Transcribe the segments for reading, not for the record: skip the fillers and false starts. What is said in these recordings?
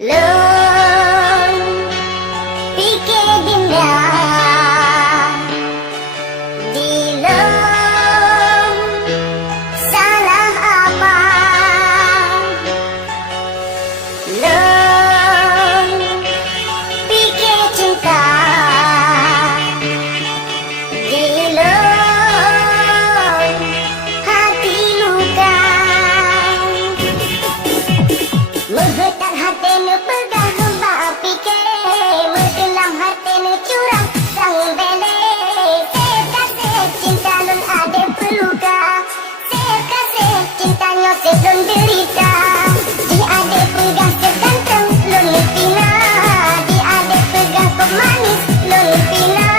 Lun pikir dinda di lun salah apa? Lun pikir cinta di lun hati luka. Menggetar hati nu pegang hamba pikir, mendalam hati nu curang sang bele. Sekasih cinta lun ada peluka, sekasih cintanya sebelum derita. Di ada pegang seganteng lun pina, di ada pegang pemanis lun pina.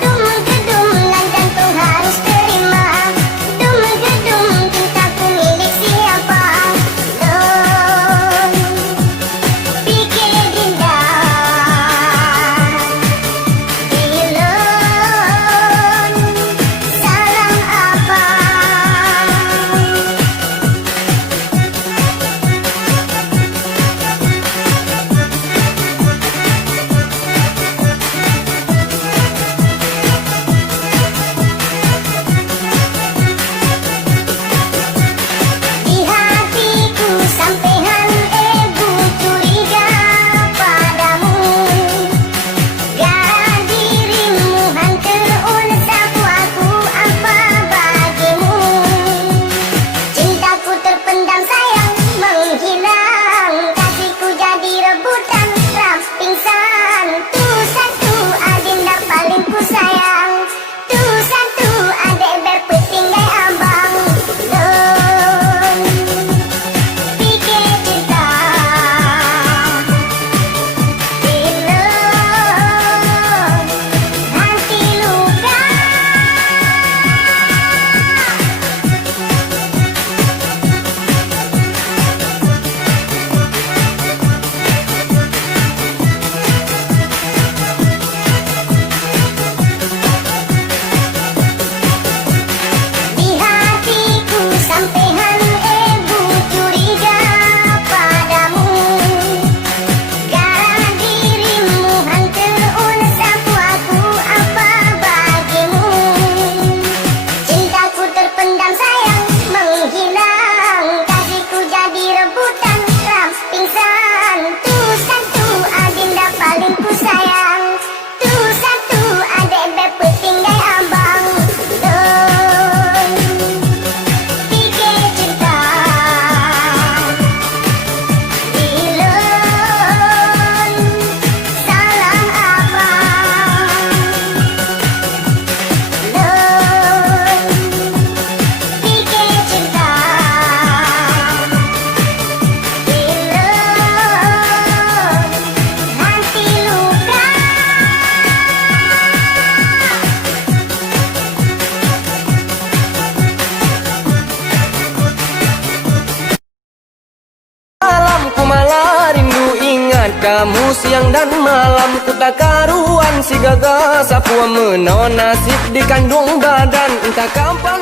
Dum gedum dan jantung harus terima, dum gedum cintaku milik siapa? Kamu siang dan malam ku tak karuan si gagah sapua menawan nasib di kandung badan entah kapan